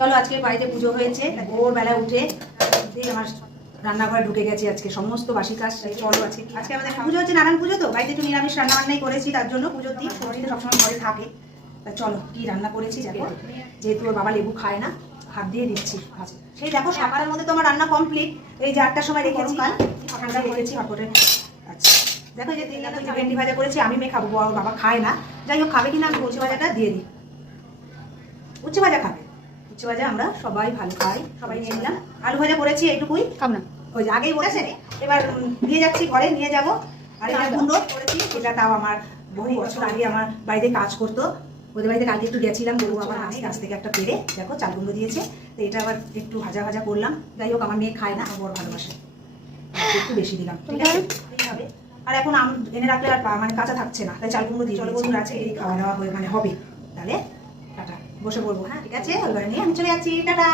চলো আজকে বাড়িতে পুজো হয়েছে, ভোরবেলা উঠে আমার রান্নাঘরে ঢুকে গেছি। আজকে সমস্ত বাসি কাজ চলো। আজকে আমাদের পুজো হচ্ছে, নারায়ণ পুজো, তো বাড়িতে একটু নিরামিষ রান্না বান্নাই করেছি, তার জন্য পুজোর দিন শরীরে সবসময় ঘরে থাকে। তা চলো কি রান্না করেছি দেখো। যেহেতু ওর বাবা লেবু খায় না, হাত দিয়ে দিচ্ছি। সেই দেখো সকালের মধ্যে তোমার রান্না কমপ্লিট। এই যে 8টার সময় রেখেছি, কাল ঠান্ডা রেখেছি হটপটে। আচ্ছা দেখো যে ভেন্ডি ভাজা করেছি, আমি মেয়ে খাবো, বাবা খায় না। যাই হোক খাবে কিনা আমি উচ্ছে ভাজাটা দিয়ে দিই। উচ্ছে ভাজা খাবে, উচ্ছে ভাজা আমরা সবাই ভালো খাই, সবাই নিয়ে নিলাম। আলু ভাজা করেছি এইটুকুই, খাব না, ওই যে আগেই বলেছে। এবার দিয়ে যাচ্ছি ঘরে, নিয়ে যাব। আর এটা কুমড়ো করেছি, এটা তাও আমার বহু বছর আগে আমার বাড়িতে কাজ করতো, ওদের বাড়িতে কালকে একটু গেছিলাম, বলবো আমার হাসি গাছ থেকে একটা পেরে দেখো চাল কুমড়ো দিয়েছে। তো এটা আবার একটু ভাজা ভাজা করলাম। যাই হোক আমার মেয়ে খায় না, আমার বড় ভালোবাসে, একটু বেশি দিলাম, ঠিক আছে এইভাবে। আর এখন আম এনে রাখলে আর মানে কাঁচা থাকছে না, তাই চাল কুমড়ো দিয়ে চলো বন্ধুরা আছে এই খাওয়া দাওয়া হয়ে মানে হবে। তাহলে টাটা, বসে পড়বো। হ্যাঁ ঠিক আছে, ওই ঘরে নিয়ে আমি চলে যাচ্ছি, টাটা।